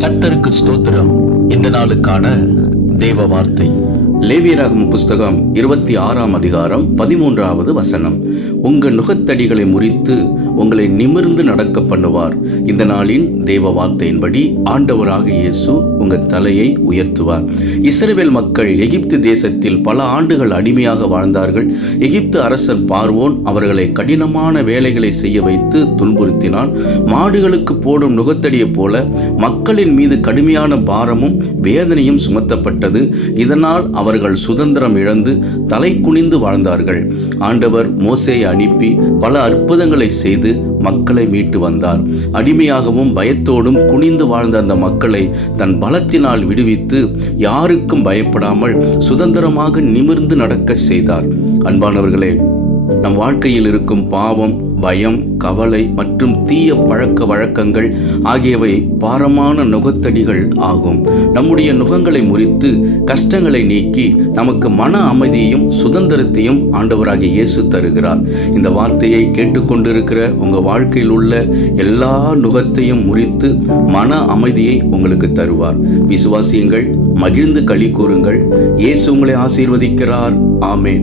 கர்த்தருக்கு ஸ்தோத்திரம். இந்த நாளுக்கான தேவ வார்த்தை லேவியராகமம் புஸ்தகம் 26ஆம் அதிகாரம் 13வது வசனம். உங்கள் நுகத்தடிகளை முறித்து உங்களை நிமிர்ந்து நடக்க பண்ணுவார். இந்த நாளின் தேவ வார்த்தையின்படி ஆண்டவராக இயேசு உங்கள் தலையை உயர்த்துவார். இஸ்ரவேல் மக்கள் எகிப்து தேசத்தில் பல ஆண்டுகள் அடிமையாக வாழ்ந்தார்கள். எகிப்து அரசன் பார்வோன் அவர்களை கடினமான வேலைகளை செய்ய வைத்து துன்புறுத்தினான். மாடுகளுக்கு போடும் நுகத்தடியைப் போல மக்களின் மீது கடுமையான பாரமும் வேதனையும் சுமத்தப்பட்டது. இதனால் அவர்கள் சுதந்திரம் இழந்து தலை குனிந்து வாழ்ந்தார்கள். ஆண்டவர் மோசேயை அனுப்பி பல அற்புதங்களை செய்து மக்களை மீட்டு வந்தார். அடிமையாகவும் பயத்தோடும் குனிந்து வாழ்ந்த அந்த மக்களை தன் பலத்தினால் விடுவித்து யாருக்கும் பயப்படாமல் சுதந்திரமாக நிமிர்ந்து நடக்க செய்தார். அன்பானவர்களே, நம் வாழ்க்கையில் இருக்கும் பாவம், பயம், கவலை மற்றும் தீய பழக்க வழக்கங்கள் ஆகியவை பாரமான நுகத்தடிகள் ஆகும். நம்முடைய நுகங்களை முறித்து கஷ்டங்களை நீக்கி நமக்கு மன அமைதியையும் சுதந்திரத்தையும் ஆண்டவராகிய இயேசு தருகிறார். இந்த வார்த்தையை கேட்டுக்கொண்டிருக்கிற உங்கள் வாழ்க்கையில் உள்ள எல்லா நுகத்தையும் முறித்து மன அமைதியை உங்களுக்கு தருவார். விசுவாசியுங்கள், மகிழ்ந்து களி கூறுங்கள். இயேசு உங்களை ஆசீர்வதிக்கிறார். ஆமென்.